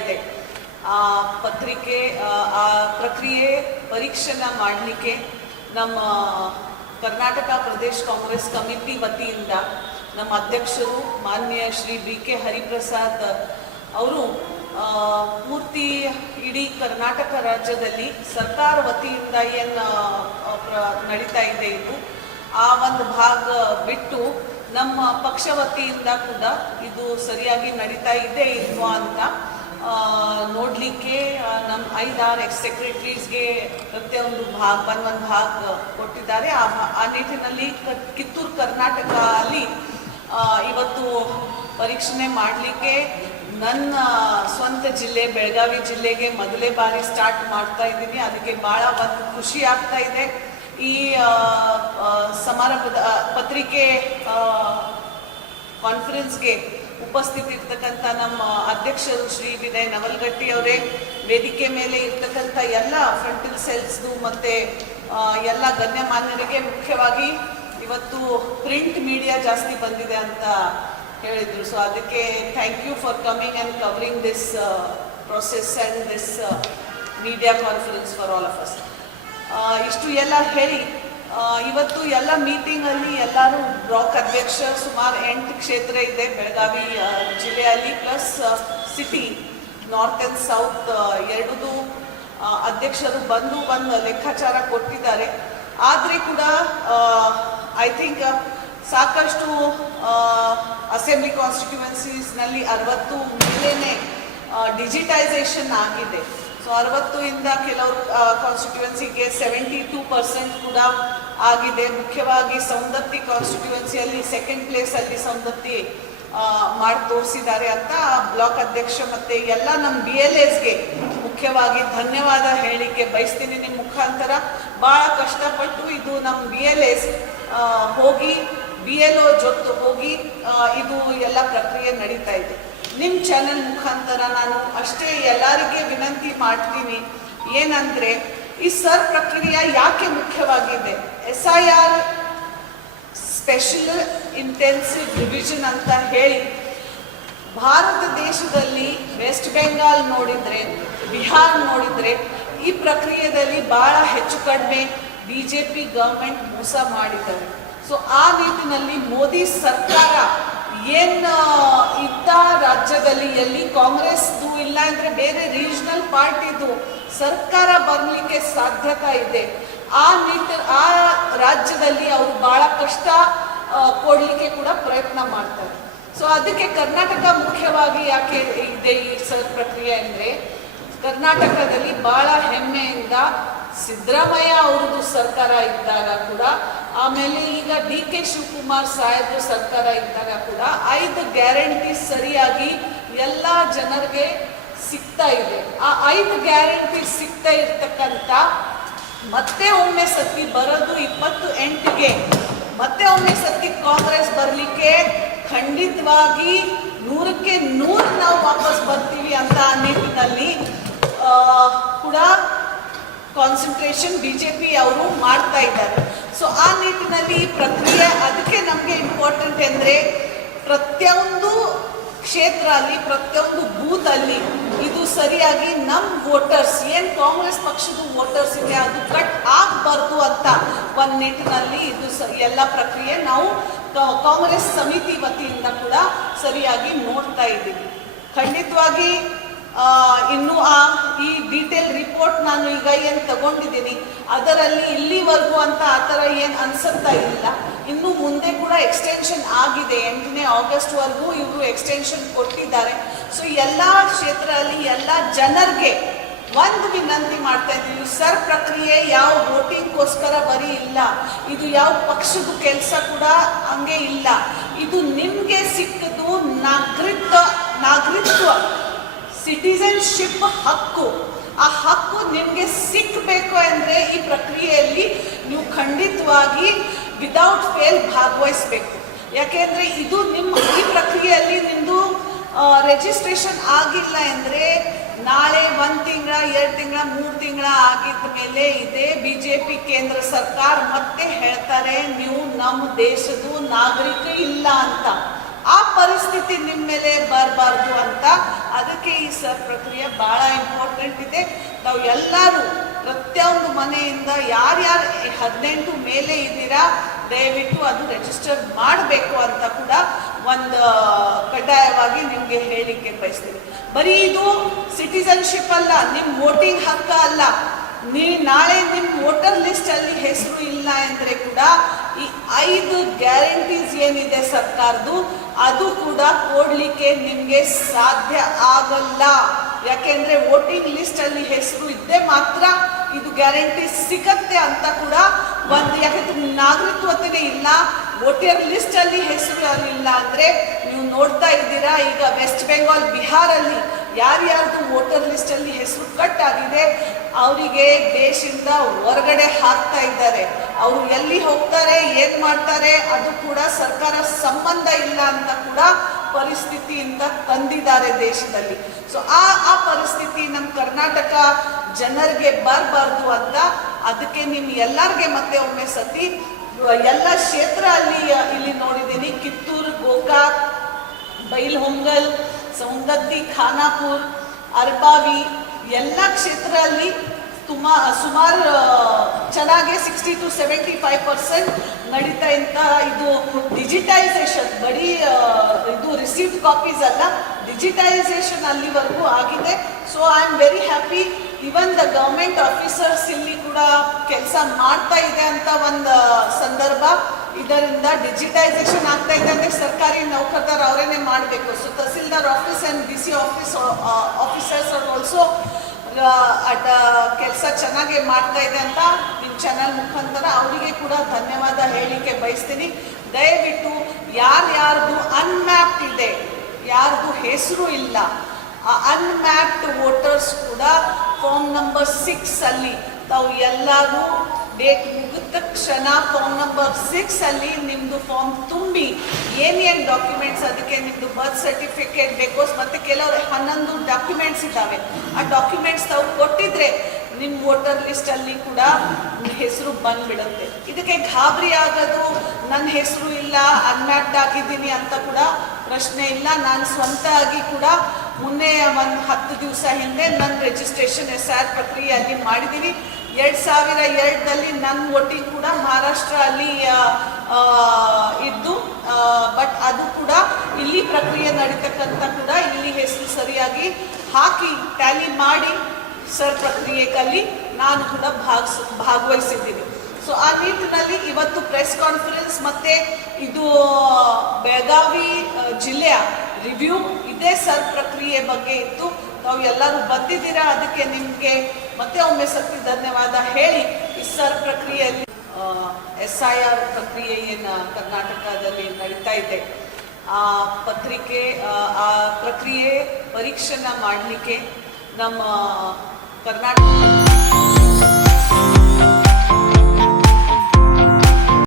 ಇದೆ. ಆ ಪತ್ರಿಕೆ ಆ ಪ್ರಕ್ರಿಯೆ ಪರೀಕ್ಷೆನ ಮಾಡಲಿಕ್ಕೆ ನಮ್ಮ ಕರ್ನಾಟಕ ಪ್ರದೇಶ ಕಾಂಗ್ರೆಸ್ ಕಮಿಟಿ ವತಿಯಿಂದ ನಮ್ಮ ಅಧ್ಯಕ್ಷರು ಮಾನ್ಯ ಶ್ರೀ BK ಹರಿಪ್ರಸಾದ್ ಅವರು ಪೂರ್ತಿ ಇಡೀ ಕರ್ನಾಟಕ ರಾಜ್ಯದಲ್ಲಿ ಸರ್ಕಾರ ವತಿಯಿಂದ ಏನು ನಡೀತಾ ಇದೆ ಇದು ಆ ಒಂದು ಭಾಗ ಬಿಟ್ಟು ನಮ್ಮ ಪಕ್ಷ ವತಿಯಿಂದ ಕೂಡ ಇದು ಸರಿಯಾಗಿ ನಡೀತಾ ಇದೆ ಇಲ್ವಾ ಅಂತ ನೋಡಲಿಕ್ಕೆ ನಮ್ಮ 5-6 ಸೆಕ್ರೆಟರೀಸ್ಗೆ ಪ್ರತಿಯೊಂದು ಒಂದೊಂದು ಭಾಗ ಕೊಟ್ಟಿದ್ದಾರೆ. ಆ ನಿಟ್ಟಿನಲ್ಲಿ ಕಿತ್ತೂರು ಕರ್ನಾಟಕ ಅಲ್ಲಿ ಇವತ್ತು ಪರೀಕ್ಷೆ ಮಾಡಲಿಕ್ಕೆ ನನ್ನ ಸ್ವಂತ ಜಿಲ್ಲೆ ಬೆಳಗಾವಿ ಜಿಲ್ಲೆಗೆ ಮೊದಲೇ ಬಾರಿ ಸ್ಟಾರ್ಟ್ ಮಾಡ್ತಾ ಇದ್ದೀನಿ. ಅದಕ್ಕೆ ಭಾಳ ಒಂದು ಖುಷಿ ಆಗ್ತಾ ಇದೆ. ಈ ಸಮಾರಂಭದ ಪತ್ರಿಕೆ ಕಾನ್ಫರೆನ್ಸ್ಗೆ ಉಪಸ್ಥಿತಿ ಇರ್ತಕ್ಕಂಥ ನಮ್ಮ ಅಧ್ಯಕ್ಷರು ಶ್ರೀ ವಿನಯ್ ನವಲ್ಗಟ್ಟಿ ಅವರೇ, ವೇದಿಕೆ ಮೇಲೆ ಇರ್ತಕ್ಕಂಥ ಎಲ್ಲ ಫ್ರಂಟಲ್ ಸೆಲ್ಸ್ದು ಮತ್ತು ಎಲ್ಲ ಗಣ್ಯಮಾನ್ಯರಿಗೆ, ಮುಖ್ಯವಾಗಿ ಇವತ್ತು ಪ್ರಿಂಟ್ ಮೀಡಿಯಾ ಜಾಸ್ತಿ ಬಂದಿದೆ ಅಂತ ಹೇಳಿದರು. ಸೊ ಅದಕ್ಕೆ thank you for coming and covering this process and this media conference for all of us. ಇಷ್ಟು ಎಲ್ಲ ಹೇಳಿ ಇವತ್ತು ಎಲ್ಲ ಮೀಟಿಂಗಲ್ಲಿ ಎಲ್ಲರೂ ಬ್ಲಾಕ್ ಅಧ್ಯಕ್ಷ ಸುಮಾರು 8 ಕ್ಷೇತ್ರ ಇದೆ ಬೆಳಗಾವಿ ಜಿಲ್ಲೆಯಲ್ಲಿ, plus city north and south ಎರಡೂ ಅಧ್ಯಕ್ಷರು ಬಂದು ಲೆಕ್ಕಾಚಾರ ಕೊಟ್ಟಿದ್ದಾರೆ. ಆದರೆ ಕೂಡ ಐ ಥಿಂಕ್ ಸಾಕಷ್ಟು ಅಸೆಂಬ್ಲಿ ಕಾನ್ಸ್ಟಿಟ್ಯೂಯೆನ್ಸೀಸ್ನಲ್ಲಿ 60 ಮೇಲೇನೆ ಡಿಜಿಟೈಸೇಷನ್ ಆಗಿದೆ. ಸೊ 60ಇಂದ ಕೆಲವರು ಕಾನ್ಸ್ಟಿಟ್ಯೂಯೆನ್ಸಿಗೆ 72% ಕೂಡ ಆಗಿದೆ. ಮುಖ್ಯವಾಗಿ ಸೌಂದತ್ತಿ ಕಾನ್ಸ್ಟಿಟ್ಯೂಯೆನ್ಸಿಯಲ್ಲಿ 2nd ಪ್ಲೇಸಲ್ಲಿ ಸೌಂದತ್ತಿ ಮಾಡಿ ತೋರಿಸಿದ್ದಾರೆ ಅಂತ ಬ್ಲಾಕ್ ಅಧ್ಯಕ್ಷ ಮತ್ತು ಎಲ್ಲ ನಮ್ಮ BLAsಗೆ ಮುಖ್ಯವಾಗಿ ಧನ್ಯವಾದ ಹೇಳಲಿಕ್ಕೆ ಬಯಸ್ತೀನಿ. ನಿಮ್ಮ ಮುಖಾಂತರ ಭಾಳ ಕಷ್ಟಪಟ್ಟು ಇದು ನಮ್ಮ BLAs ಹೋಗಿ BLO ಜೊತೆ ಹೋಗಿ ಇದು ಎಲ್ಲ ಪ್ರಕ್ರಿಯೆ ನಡೀತಾ ಇದೆ. ನಿಮ್ಮ ಚಾನೆಲ್ ಮುಖಾಂತರ ನಾನು ಅಷ್ಟೇ ಎಲ್ಲರಿಗೆ ವಿನಂತಿ ಮಾಡ್ತೀನಿ, ಏನಂದರೆ ಈ ಸರ್ ಪ್ರಕ್ರಿಯೆ ಯಾಕೆ ಮುಖ್ಯವಾಗಿದೆ. SIR ಸ್ಪೆಷಲ್ ಇಂಟೆನ್ಸಿವ್ ರಿವಿಷನ್ ಅಂತ ಹೇಳಿ ಭಾರತ ದೇಶದಲ್ಲಿ ವೆಸ್ಟ್ ಬೆಂಗಾಲ್ ನೋಡಿದರೆ, ಬಿಹಾರ್ ನೋಡಿದರೆ ಈ ಪ್ರಕ್ರಿಯೆಯಲ್ಲಿ ಭಾಳ ಹೆಚ್ಚು ಕಡಿಮೆ BJP ಗವರ್ಮೆಂಟ್ ಮೋಸ ಮಾಡಿದ್ದಾರೆ. ಸೊ ಆ ನಿಟ್ಟಿನಲ್ಲಿ ಮೋದಿ ಸರ್ಕಾರ ಏನು ಇಂಥ ರಾಜ್ಯದಲ್ಲಿ ಎಲ್ಲಿ ಕಾಂಗ್ರೆಸ್ದು ಇಲ್ಲ ಅಂದರೆ ಬೇರೆ ರೀಜನಲ್ ಪಾರ್ಟಿದು ಸರ್ಕಾರ ಬರಲಿಕ್ಕೆ ಸಾಧ್ಯತೆ ಇದೆ. ಆ ರಾಜ್ಯದಲ್ಲಿ ಅವರು ಭಾಳ ಕಷ್ಟ ಕೊಡಲಿಕ್ಕೆ ಕೂಡ ಪ್ರಯತ್ನ ಮಾಡ್ತಾರೆ. ಸೊ ಅದಕ್ಕೆ ಕರ್ನಾಟಕ ಮುಖ್ಯವಾಗಿ ಯಾಕೆ ಇದೆ ಈ ಸರ್ ಪ್ರಕ್ರಿಯೆ ಅಂದರೆ, ಕರ್ನಾಟಕದಲ್ಲಿ ಭಾಳ ಹೆಮ್ಮೆಯಿಂದ ಸಿದ್ದರಾಮಯ್ಯ ಅವ್ರದ್ದು ಸರ್ಕಾರ ಇದ್ದಾಗ ಕೂಡ, ಆಮೇಲೆ ಈಗ DK ಶಿವಕುಮಾರ್ ಸಾಹೇಬ್ರ ಸರ್ಕಾರ ಇದ್ದಾಗ ಕೂಡ 5 ಗ್ಯಾರಂಟಿ ಸರಿಯಾಗಿ ಎಲ್ಲ ಜನರಿಗೆ ಸಿಗ್ತಾ ಇದೆ. ಆ 5 ಗ್ಯಾರಂಟಿ ಸಿಗ್ತಾ ಇರ್ತಕ್ಕಂಥ ಮತ್ತೆ ಒಮ್ಮೆ ಸತಿ ಬರೋದು 28ಗೆ ಮತ್ತೆ ಒಮ್ಮೆ ಸತಿ ಕಾಂಗ್ರೆಸ್ ಬರಲಿಕ್ಕೆ ಖಂಡಿತವಾಗಿ 100ಕ್ಕೆ 100 ನಾವು ವಾಪಸ್ ಬರ್ತೀವಿ ಅಂತ ಆ ನಿಟ್ಟಿನಲ್ಲಿ ಕೂಡ ಕಾನ್ಸಂಟ್ರೇಷನ್ BJP ಅವರು ಮಾಡ್ತಾ ಇದ್ದಾರೆ. ಸೊ ಆ ನಿಟ್ಟಿನಲ್ಲಿ ಈ ಪ್ರಕ್ರಿಯೆ ಅದಕ್ಕೆ ನಮಗೆ ಇಂಪಾರ್ಟೆಂಟ್ ಅಂದರೆ ಪ್ರತಿಯೊಂದು ಕ್ಷೇತ್ರ ಅಲ್ಲಿ ಪ್ರತಿಯೊಂದು ಬೂತಲ್ಲಿ ಇದು ಸರಿಯಾಗಿ ನಮ್ಮ ವೋಟರ್ಸ್ ಏನು ಕಾಂಗ್ರೆಸ್ ಪಕ್ಷದ ವೋಟರ್ಸ್ ಇದೆ ಅದು ಕಟ್ ಆಗಬಾರ್ದು ಅಂತ ಒಂದು ನಿಟ್ಟಿನಲ್ಲಿ ಇದು ಎಲ್ಲ ಪ್ರಕ್ರಿಯೆ ನಾವು ಕಾಂಗ್ರೆಸ್ ಸಮಿತಿ ವತಿಯಿಂದ ಕೂಡ ಸರಿಯಾಗಿ ನೋಡ್ತಾ ಇದ್ದೀವಿ. ಖಂಡಿತವಾಗಿ ಇನ್ನು ಈ ಡೀಟೇಲ್ ರಿಪೋರ್ಟ್ ನಾನು ಈಗ ಏನು ತಗೊಂಡಿದ್ದೀನಿ ಅದರಲ್ಲಿ ಇಲ್ಲಿವರೆಗೂ ಅಂತ ಆ ಥರ ಏನು ಅನ್ಸುತ್ತಾ ಇಲ್ಲ. ಇನ್ನು ಮುಂದೆ ಕೂಡ ಎಕ್ಸ್ಟೆನ್ಷನ್ ಆಗಿದೆ, 8ನೇ ಆಗಸ್ಟ್ವರೆಗೂ ಇವರು ಎಕ್ಸ್ಟೆನ್ಷನ್ ಕೊಟ್ಟಿದ್ದಾರೆ. ಸೊ ಎಲ್ಲ ಕ್ಷೇತ್ರದಲ್ಲಿ ಎಲ್ಲ ಜನರಿಗೆ ಒಂದು ವಿನಂತಿ ಮಾಡ್ತಾ ಇದ್ದೀವಿ, ಸರ್ ಪ್ರಕ್ರಿಯೆ ಯಾವ ವೋಟಿಂಗ್ಗೋಸ್ಕರ ಬರೀ ಇಲ್ಲ, ಇದು ಯಾವ ಪಕ್ಷದ ಕೆಲಸ ಕೂಡ ಹಂಗೆ ಇಲ್ಲ. ಇದು ನಿಮಗೆ ಸಿಕ್ಕದು ನಾಗರಿಕತ್ವ ಸಿಟಿಸನ್ಶಿಪ್ ಹಕ್ಕು. ಆ ಹಕ್ಕು ನಿಮಗೆ ಸಿಕ್ಕಬೇಕು ಅಂದರೆ ಈ ಪ್ರಕ್ರಿಯೆಯಲ್ಲಿ ನೀವು ಖಂಡಿತವಾಗಿ ವಿದೌಟ್ ಫೇಲ್ ಭಾಗವಹಿಸಬೇಕು. ಯಾಕೆಂದರೆ ಇದು ಈ ಪ್ರಕ್ರಿಯೆಯಲ್ಲಿ ನಿಮ್ಮದು ರಿಜಿಸ್ಟ್ರೇಷನ್ ಆಗಿಲ್ಲ ಅಂದರೆ ನಾಳೆ 1 ತಿಂಗಳ 2 ತಿಂಗಳ 3 ತಿಂಗಳ ಆಗಿದ್ದ ಮೇಲೆ ಇದೇ BJP ಕೇಂದ್ರ ಸರ್ಕಾರ ಮತ್ತೆ ಹೇಳ್ತಾರೆ ನೀವು ನಮ್ಮ ದೇಶದ ನಾಗರಿಕ ಇಲ್ಲ ಅಂತ. ಆ ಪರಿಸ್ಥಿತಿ ನಿಮ್ಮ ಮೇಲೆ ಬರಬಾರ್ದು ಅಂತ ಅದಕ್ಕೆ ಈ ಸರ್ ಪ್ರಕ್ರಿಯೆ ಭಾಳ ಇಂಪಾರ್ಟೆಂಟ್ ಇದೆ. ನಾವು ಎಲ್ಲರೂ ಪ್ರತಿಯೊಂದು ಮನೆಯಿಂದ ಯಾರ್ಯಾರು 18 ಮೇಲೆ ಇದ್ದೀರಾ ದಯವಿಟ್ಟು ಅದು ರಿಜಿಸ್ಟರ್ ಮಾಡಬೇಕು ಅಂತ ಕೂಡ ಒಂದು ಕಡ್ಡಾಯವಾಗಿ ನಿಮಗೆ ಹೇಳಲಿಕ್ಕೆ ಬಯಸ್ತೀನಿ. ಬರೀ ಇದು ಸಿಟಿಸನ್ಶಿಪ್ ಅಲ್ಲ, ನಿಮ್ಮ ವೋಟಿಂಗ್ ಹಕ್ಕ ಅಲ್ಲ. ನಾಳೆ ನಿಮ್ಮ ವೋಟರ್ ಲಿಸ್ಟ್ ಅಲ್ಲಿ ಹೆಸರು ಇಲ್ಲ ಅಂದರೆ ಕೂಡ ಈ 5 ಗ್ಯಾರಂಟೀಸ್ ಏನಿದೆ ಸರ್ಕಾರದ್ದು ಅದು ಕೂಡ ಕೊಡ್ಲಿಕ್ಕೆ ನಿಮಗೆ ಸಾಧ್ಯ ಆಗಲ್ಲ. ಯಾಕೆಂದ್ರೆ ವೋಟಿಂಗ್ ಲಿಸ್ಟ್ ಅಲ್ಲಿ ಹೆಸರು ಇದ್ದೇ ಮಾತ್ರ ಇದು ಗ್ಯಾರಂಟಿ ಸಿಗತ್ತೆ ಅಂತ ಕೂಡ ಒಂದು, ಯಾಕಂದ್ರೆ ನಾಗರಿಕತ್ವನೇ ಇಲ್ಲ, ವೋಟರ್ ಲಿಸ್ಟ್ ಅಲ್ಲಿ ಹೆಸರು ಇಲ್ಲ ಅಂದ್ರೆ ನೀವು ನೋಡ್ತಾ ಇದ್ದೀರಾ ಈಗ ವೆಸ್ಟ್ ಬೆಂಗಾಲ್, ಬಿಹಾರಲ್ಲಿ ಯಾರ್ಯಾರ್ದು ವೋಟರ್ ಲಿಸ್ಟ್ ಅಲ್ಲಿ ಹೆಸರು ಕಟ್ ಆಗಿದೆ ಅವರಿಗೆ ದೇಶದಿಂದ ಹೊರಗಡೆ ಹಾಕ್ತಾ ಇದ್ದಾರೆ. ಅವರು ಎಲ್ಲಿ ಹೋಗ್ತಾರೆ ಏನ್ ಮಾಡ್ತಾರೆ ಅದು ಕೂಡ ಸರ್ಕಾರ ಸಂಬಂಧ ಇಲ್ಲ ಅಂತ ಕೂಡ ಪರಿಸ್ಥಿತಿಯಿಂದ ತಂದಿದ್ದಾರೆ ದೇಶದಲ್ಲಿ. ಸೊ ಆ ಪರಿಸ್ಥಿತಿ ನಮ್ಮ ಕರ್ನಾಟಕ ಜನರಿಗೆ ಬರಬಾರ್ದು ಅಂತ ಅದಕ್ಕೆ ನಿಮ್ ಎಲ್ಲರಿಗೆ ಮತ್ತೆ ಒಮ್ಮೆ ಸತಿ ಎಲ್ಲ ಕ್ಷೇತ್ರ ಇಲ್ಲಿ ನೋಡಿದ್ದೀನಿ. ಕಿತ್ತೂರು, ಗೋಕಾಕ್, ಬೈಲ್ಹೊಂಗಲ್, ಸೌಂದತ್ತಿ, ಖಾನಾಪುರ್, ಅರ್ಬಾವಿ ಎಲ್ಲ ಕ್ಷೇತ್ರ ಅಲ್ಲಿ ಸುಮಾರು ಚೆನ್ನಾಗಿ 60 to 75% ನಡೀತಾ ಇಂತ ಇದು ಡಿಜಿಟೈಸೇಷನ್, ಬರೀ ಇದು ರಿಸೀವ್ಡ್ ಕಾಪೀಸ್ ಅಲ್ಲ, ಡಿಜಿಟೈಸೇಷನ್ ಅಲ್ಲಿವರೆಗೂ ಆಗಿದೆ. So I am very happy. Even the government officers ಇಲ್ಲಿ ಕೂಡ ಕೆಲಸ ಮಾಡ್ತಾ ಇದೆ ಅಂತ ಒಂದು ಸಂದರ್ಭ. ಇದರಿಂದ ಡಿಜಿಟೈಸೇಷನ್ ಆಗ್ತಾ ಇದೆ ಅಂದರೆ ಸರ್ಕಾರಿ ನೌಕರದಾರ ಅವರೇನೆ ಮಾಡಬೇಕು. So tahsildar office and DC office officers are also ಕೆಲಸ ಚೆನ್ನಾಗಿ ಮಾಡ್ತಾ ಇದೆ ಅಂತ ನಿಮ್ಮ ಚಾನಲ್ ಮುಖಾಂತರ ಅವರಿಗೆ ಕೂಡ ಧನ್ಯವಾದ ಹೇಳಲಿಕ್ಕೆ ಬಯಸ್ತೀನಿ. ದಯವಿಟ್ಟು ಯಾರ್ಯಾರ್ದು ಅನ್ಮ್ಯಾಪ್ಡ್ ಇದೆ, ಯಾರ್ದು ಹೆಸರು ಇಲ್ಲ, ಆ ಅನ್ಮ್ಯಾಪ್ಡ್ ವೋಟರ್ಸ್ ಕೂಡ ಫಾರ್ಮ್ ನಂಬರ್ 6 ಅಲ್ಲಿ ತಾವು ಎಲ್ಲರೂ ಡೇಟ್ ಮುಗಿದ ತಕ್ಷಣ ಫಾರ್ಮ್ ನಂಬರ್ 6 ಅಲ್ಲಿ ನಿಮ್ಮದು ಫಾರ್ಮ್ ತುಂಬಿ ಏನೇನು ಡಾಕ್ಯುಮೆಂಟ್ಸ್, ಅದಕ್ಕೆ ನಿಮ್ಮದು ಬರ್ತ್ ಸರ್ಟಿಫಿಕೇಟ್ ಬೇಕು, ಮತ್ತು ಕೆಲವರು 11 ಡಾಕ್ಯುಮೆಂಟ್ಸ್ ಇದ್ದಾವೆ. ಆ ಡಾಕ್ಯುಮೆಂಟ್ಸ್ ತಾವು ಕೊಟ್ಟಿದ್ರೆ ನಿಮ್ಮ ವೋಟರ್ ಲಿಸ್ಟಲ್ಲಿ ಕೂಡ ಹೆಸರು ಬಂದ್ಬಿಡುತ್ತೆ. ಇದಕ್ಕೆ ಗಾಬರಿ ಆಗೋದು ನನ್ನ ಹೆಸರು ಇಲ್ಲ, ಅನ್ಮ್ಯಾಪ್ಡ್ ಆಗಿದ್ದೀನಿ ಅಂತ ಕೂಡ ಪ್ರಶ್ನೆ ಇಲ್ಲ. ನಾನು ಸ್ವಂತವಾಗಿ ಕೂಡ ಮೊನ್ನೆ ಒಂದು 10 ದಿವಸ ಹಿಂದೆ ನನ್ನ ರಿಜಿಸ್ಟ್ರೇಷನ್ SR ಪ್ರಕ್ರಿಯೆಯಲ್ಲಿ ಮಾಡಿದ್ದೀನಿ. 2002ರಲ್ಲಿ ನನ್ನ ವೋಟಿಂಗ್ ಕೂಡ ಮಹಾರಾಷ್ಟ್ರ ಅಲ್ಲಿ ಇದ್ದು, ಬಟ್ ಅದು ಕೂಡ ಇಲ್ಲಿ ಪ್ರಕ್ರಿಯೆ ನಡೀತಕ್ಕಂಥ ಕೂಡ ಇಲ್ಲಿ ಹೆಸರು ಸರಿಯಾಗಿ ಹಾಕಿ ಟ್ಯಾಲಿ ಮಾಡಿ ಸರ್ ಪ್ರಕ್ರಿಯೆಯಲ್ಲಿ ನಾನು ಕೂಡ ಭಾಗವಹಿಸಿದ್ದೀನಿ. ಸೊ ಆ ನಿಟ್ಟಿನಲ್ಲಿ ಇವತ್ತು ಪ್ರೆಸ್ ಕಾನ್ಫರೆನ್ಸ್ ಮತ್ತೆ ಇದು ಬೆಳಗಾವಿ ಜಿಲ್ಲೆಯ ರಿವ್ಯೂ ಇದೇ ಸರ್ ಪ್ರಕ್ರಿಯೆ ಬಗ್ಗೆ ಇತ್ತು. ನಾವು ಎಲ್ಲರೂ ಬಂದಿದ್ದೀರಾ, ಅದಕ್ಕೆ ನಿಮಗೆ ಮತ್ತೆ ಒಮ್ಮೆ ಸತಿ ಧನ್ಯವಾದ ಹೇಳಿ ಈ ಸರ್ ಪ್ರಕ್ರಿಯೆಯಲ್ಲಿ SIR ಪ್ರಕ್ರಿಯೆ ಏನು ಕರ್ನಾಟಕದಲ್ಲಿ ನಡೀತಾ ಇದೆ ಆ ಪ್ರಕ್ರಿಯೆ ಪರೀಕ್ಷೆನ ಮಾಡಲಿಕ್ಕೆ ನಮ್ಮ ಕರ್ನಾಟಕ